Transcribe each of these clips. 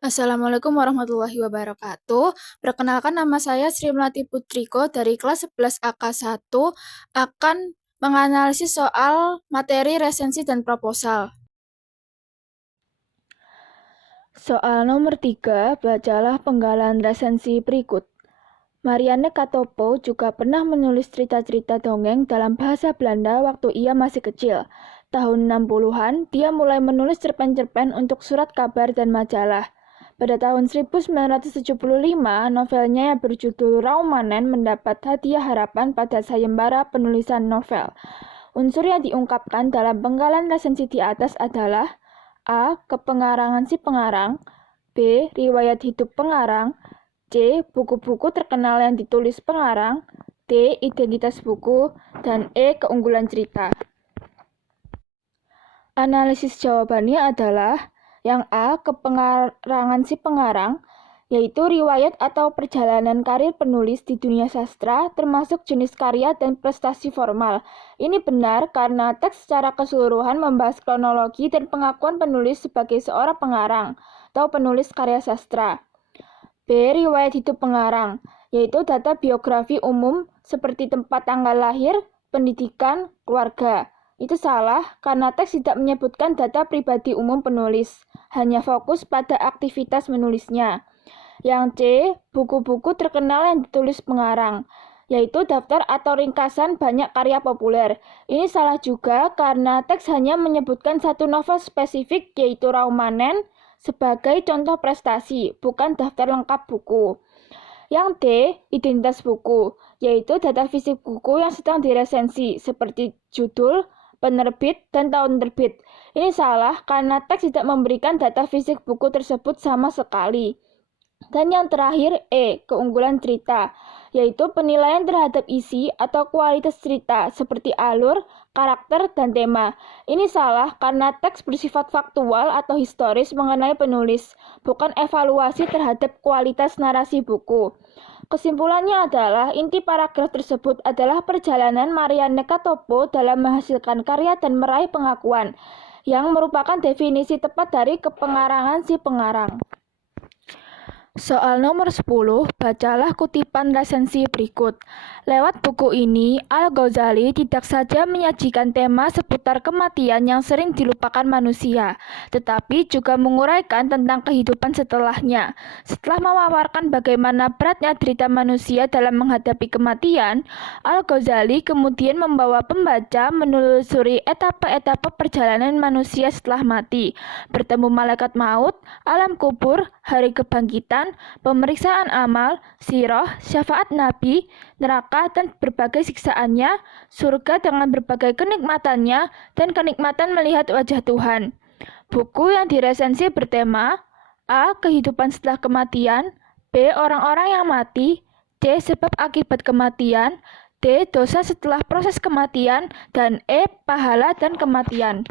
Assalamualaikum warahmatullahi wabarakatuh. Perkenalkan nama saya Sri Melati Putriko dari kelas 11 AK1 akan menganalisis soal materi resensi dan proposal. Soal nomor 3, bacalah penggalan resensi berikut. Marianne Katopo juga pernah menulis cerita-cerita dongeng dalam bahasa Belanda waktu ia masih kecil. Tahun 60-an, dia mulai menulis cerpen-cerpen untuk surat kabar dan majalah. Pada tahun 1975, novelnya yang berjudul Raumanen mendapat hadiah harapan pada sayembara penulisan novel. Unsur yang diungkapkan dalam penggalan resensi di atas adalah A. Kepengarangan si pengarang, B. Riwayat hidup pengarang, C. Buku-buku terkenal yang ditulis pengarang, D. Identitas buku, dan E. Keunggulan cerita. Analisis jawabannya adalah yang A. Kepengarangan si pengarang, yaitu riwayat atau perjalanan karir penulis di dunia sastra, termasuk jenis karya dan prestasi formal. Ini benar karena teks secara keseluruhan membahas kronologi dan pengakuan penulis sebagai seorang pengarang atau penulis karya sastra. B. Riwayat hidup pengarang, yaitu data biografi umum seperti tempat tanggal lahir, pendidikan, keluarga. Itu salah karena teks tidak menyebutkan data pribadi umum penulis, hanya fokus pada aktivitas menulisnya. Yang C, buku-buku terkenal yang ditulis pengarang, yaitu daftar atau ringkasan banyak karya populer. Ini salah juga karena teks hanya menyebutkan satu novel spesifik, yaitu Raumanen, sebagai contoh prestasi, bukan daftar lengkap buku. Yang D, identitas buku, yaitu data fisik buku yang sedang diresensi, seperti judul, penerbit, dan tahun terbit. Ini salah karena teks tidak memberikan data fisik buku tersebut sama sekali. Dan yang terakhir E, keunggulan cerita, yaitu penilaian terhadap isi atau kualitas cerita seperti alur, karakter, dan tema. Ini salah karena teks bersifat faktual atau historis mengenai penulis, bukan evaluasi terhadap kualitas narasi buku. Kesimpulannya adalah inti paragraf tersebut adalah perjalanan Marianne Katopo dalam menghasilkan karya dan meraih pengakuan, yang merupakan definisi tepat dari kepengarangan si pengarang. Soal nomor 10, bacalah kutipan resensi berikut. Lewat buku ini, Al-Ghazali tidak saja menyajikan tema seputar kematian yang sering dilupakan manusia, tetapi juga menguraikan tentang kehidupan setelahnya. Setelah memaparkan bagaimana beratnya derita manusia dalam menghadapi kematian, Al-Ghazali kemudian membawa pembaca menelusuri etapa-etapa perjalanan manusia setelah mati, bertemu malaikat maut, alam kubur, hari kebangkitan, pemeriksaan amal, sirah, syafaat nabi, neraka dan berbagai siksaannya, surga dengan berbagai kenikmatannya, dan kenikmatan melihat wajah Tuhan. Buku yang diresensi bertema A. Kehidupan setelah kematian, B. Orang-orang yang mati, C. Sebab akibat kematian, D. Dosa setelah proses kematian, dan E. Pahala dan kematian.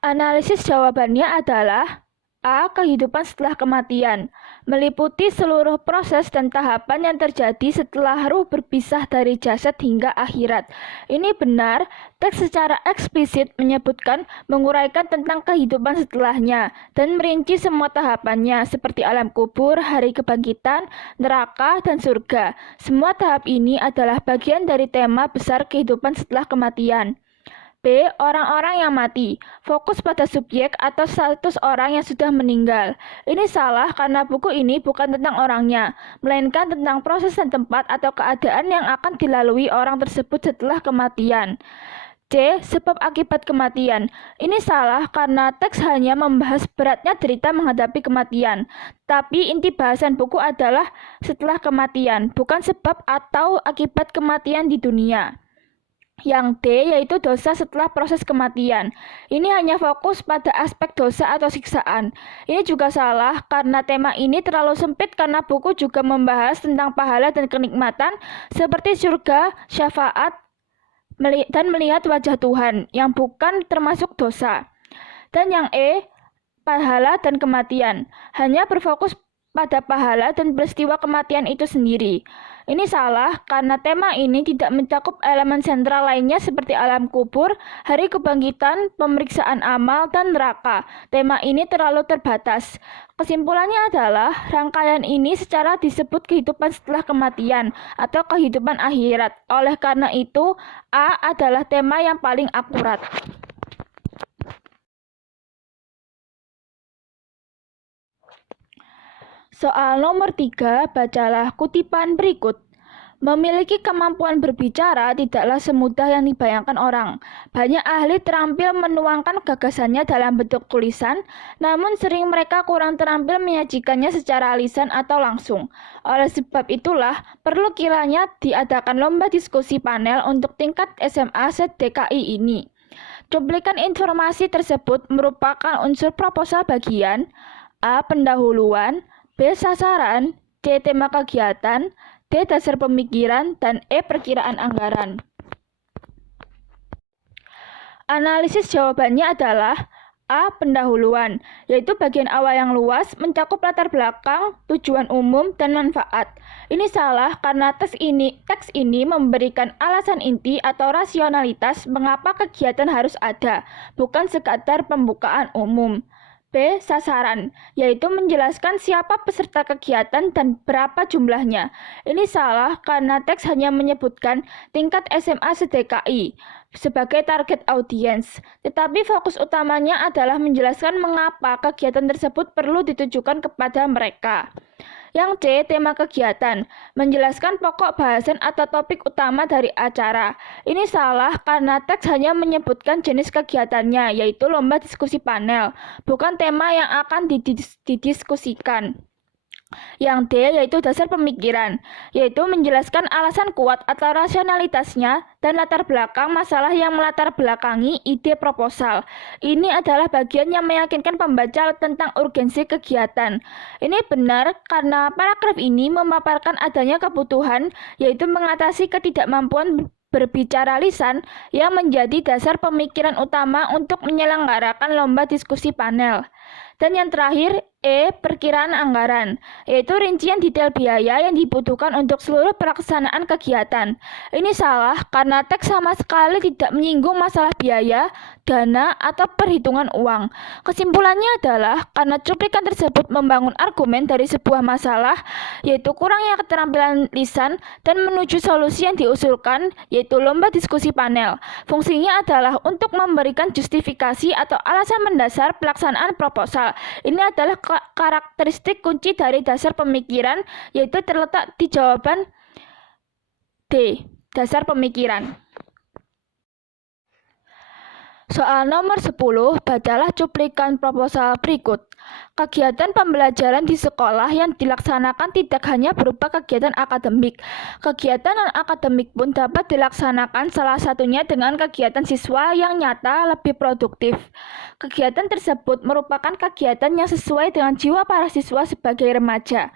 Analisis jawabannya adalah A. Kehidupan setelah kematian, meliputi seluruh proses dan tahapan yang terjadi setelah ruh berpisah dari jasad hingga akhirat. Ini benar, teks secara eksplisit menyebutkan menguraikan tentang kehidupan setelahnya dan merinci semua tahapannya seperti alam kubur, hari kebangkitan, neraka, dan surga. Semua tahap ini adalah bagian dari tema besar kehidupan setelah kematian. B. Orang-orang yang mati, fokus pada subjek atau status orang yang sudah meninggal. Ini salah karena buku ini bukan tentang orangnya, melainkan tentang proses dan tempat atau keadaan yang akan dilalui orang tersebut setelah kematian. C. Sebab akibat kematian. Ini salah karena teks hanya membahas beratnya derita menghadapi kematian. Tapi inti bahasan buku adalah setelah kematian, bukan sebab atau akibat kematian di dunia. Yang D yaitu dosa setelah proses kematian. Ini hanya fokus pada aspek dosa atau siksaan. Ini juga salah karena tema ini terlalu sempit karena buku juga membahas tentang pahala dan kenikmatan seperti surga, syafaat, dan melihat wajah Tuhan yang bukan termasuk dosa. Dan yang E, pahala dan kematian, hanya berfokus pada pahala dan peristiwa kematian itu sendiri. Ini salah karena tema ini tidak mencakup elemen sentral lainnya seperti alam kubur, hari kebangkitan, pemeriksaan amal, dan neraka. Tema ini terlalu terbatas. Kesimpulannya adalah rangkaian ini secara disebut kehidupan setelah kematian atau kehidupan akhirat. Oleh karena itu, A adalah tema yang paling akurat. Soal nomor 3, bacalah kutipan berikut. Memiliki kemampuan berbicara tidaklah semudah yang dibayangkan orang. Banyak ahli terampil menuangkan gagasannya dalam bentuk tulisan, namun sering mereka kurang terampil menyajikannya secara lisan atau langsung. Oleh sebab itulah, perlu kiranya diadakan lomba diskusi panel untuk tingkat SMA se-DKI ini. Cuplikan informasi tersebut merupakan unsur proposal bagian A. Pendahuluan, B. Sasaran, C. Tema kegiatan, D. Dasar pemikiran, dan E. Perkiraan anggaran. Analisis jawabannya adalah A. Pendahuluan, yaitu bagian awal yang luas, mencakup latar belakang, tujuan umum, dan manfaat. Ini salah karena teks ini memberikan alasan inti atau rasionalitas mengapa kegiatan harus ada, bukan sekadar pembukaan umum. B. Sasaran, yaitu menjelaskan siapa peserta kegiatan dan berapa jumlahnya. Ini salah karena teks hanya menyebutkan tingkat SMA se-DKI sebagai target audience, tetapi fokus utamanya adalah menjelaskan mengapa kegiatan tersebut perlu ditujukan kepada mereka. Yang C. Tema kegiatan, menjelaskan pokok bahasan atau topik utama dari acara. Ini salah karena teks hanya menyebutkan jenis kegiatannya, yaitu lomba diskusi panel, bukan tema yang akan didiskusikan. Yang D yaitu dasar pemikiran, yaitu menjelaskan alasan kuat atau rasionalitasnya dan latar belakang masalah yang melatar belakangi ide proposal. Ini adalah bagian yang meyakinkan pembaca tentang urgensi kegiatan. Ini benar karena paragraf ini memaparkan adanya kebutuhan, yaitu mengatasi ketidakmampuan berbicara lisan yang menjadi dasar pemikiran utama untuk menyelenggarakan lomba diskusi panel. Dan yang terakhir, E. Perkiraan anggaran, yaitu rincian detail biaya yang dibutuhkan untuk seluruh pelaksanaan kegiatan. Ini salah karena teks sama sekali tidak menyinggung masalah biaya, dana, atau perhitungan uang. Kesimpulannya adalah karena cuplikan tersebut membangun argumen dari sebuah masalah, yaitu kurangnya keterampilan lisan, dan menuju solusi yang diusulkan, yaitu lomba diskusi panel. Fungsinya adalah untuk memberikan justifikasi atau alasan mendasar pelaksanaan proposal. Ini adalah karakteristik kunci dari dasar pemikiran, yaitu terletak di jawaban D, dasar pemikiran. Soal nomor 10, bacalah cuplikan proposal berikut. Kegiatan pembelajaran di sekolah yang dilaksanakan tidak hanya berupa kegiatan akademik. Kegiatan non-akademik pun dapat dilaksanakan, salah satunya dengan kegiatan siswa yang nyata lebih produktif. Kegiatan tersebut merupakan kegiatan yang sesuai dengan jiwa para siswa sebagai remaja.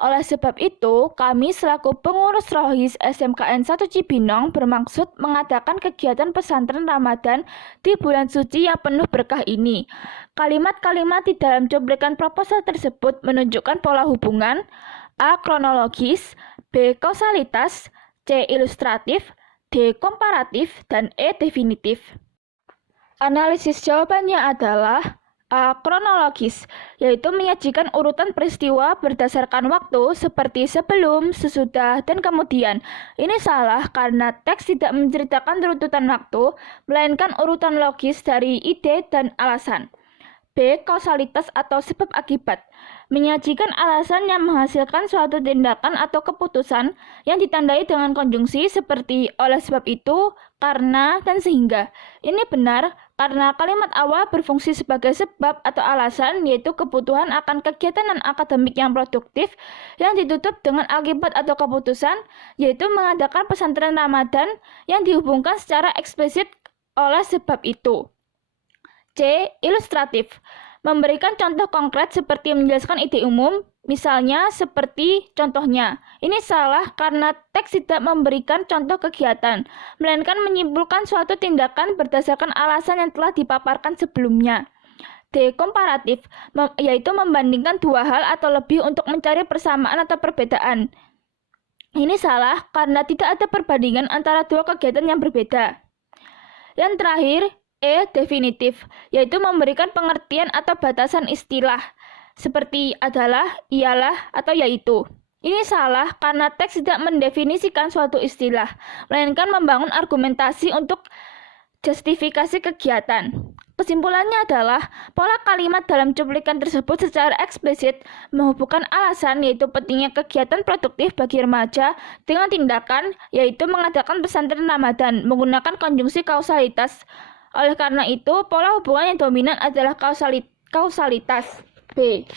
Oleh sebab itu, kami selaku pengurus Rohis SMKN 1 Cibinong bermaksud mengadakan kegiatan pesantren Ramadan di bulan suci yang penuh berkah ini. Kalimat-kalimat di dalam cuplikan proposal tersebut menunjukkan pola hubungan, A. Kronologis, B. Kausalitas, C. Ilustratif, D. Komparatif, dan E. Definitif. Analisis jawabannya adalah A. Kronologis, yaitu menyajikan urutan peristiwa berdasarkan waktu seperti sebelum, sesudah, dan kemudian. Ini salah karena teks tidak menceritakan runtutan waktu, melainkan urutan logis dari ide dan alasan. B. Kausalitas atau sebab akibat, menyajikan alasan yang menghasilkan suatu tindakan atau keputusan yang ditandai dengan konjungsi seperti oleh sebab itu, karena, dan sehingga. Ini benar karena kalimat awal berfungsi sebagai sebab atau alasan, yaitu kebutuhan akan kegiatan non-akademik yang produktif yang ditutup dengan akibat atau keputusan, yaitu mengadakan pesantren Ramadan yang dihubungkan secara eksplisit oleh sebab itu. C. Ilustratif, memberikan contoh konkret seperti menjelaskan ide umum, misalnya seperti contohnya. Ini salah karena teks tidak memberikan contoh kegiatan, melainkan menyimpulkan suatu tindakan berdasarkan alasan yang telah dipaparkan sebelumnya. D. Komparatif, yaitu membandingkan dua hal atau lebih untuk mencari persamaan atau perbedaan. Ini salah karena tidak ada perbandingan antara dua kegiatan yang berbeda. Yang terakhir, definitif, yaitu memberikan pengertian atau batasan istilah, seperti adalah, ialah, atau yaitu. Ini salah karena teks tidak mendefinisikan suatu istilah, melainkan membangun argumentasi untuk justifikasi kegiatan. Kesimpulannya adalah, pola kalimat dalam cuplikan tersebut secara eksplisit menghubungkan alasan, yaitu pentingnya kegiatan produktif bagi remaja, dengan tindakan, yaitu mengadakan pesantren Ramadan, menggunakan konjungsi kausalitas. Oleh karena itu, pola hubungan yang dominan adalah kausalitas. B.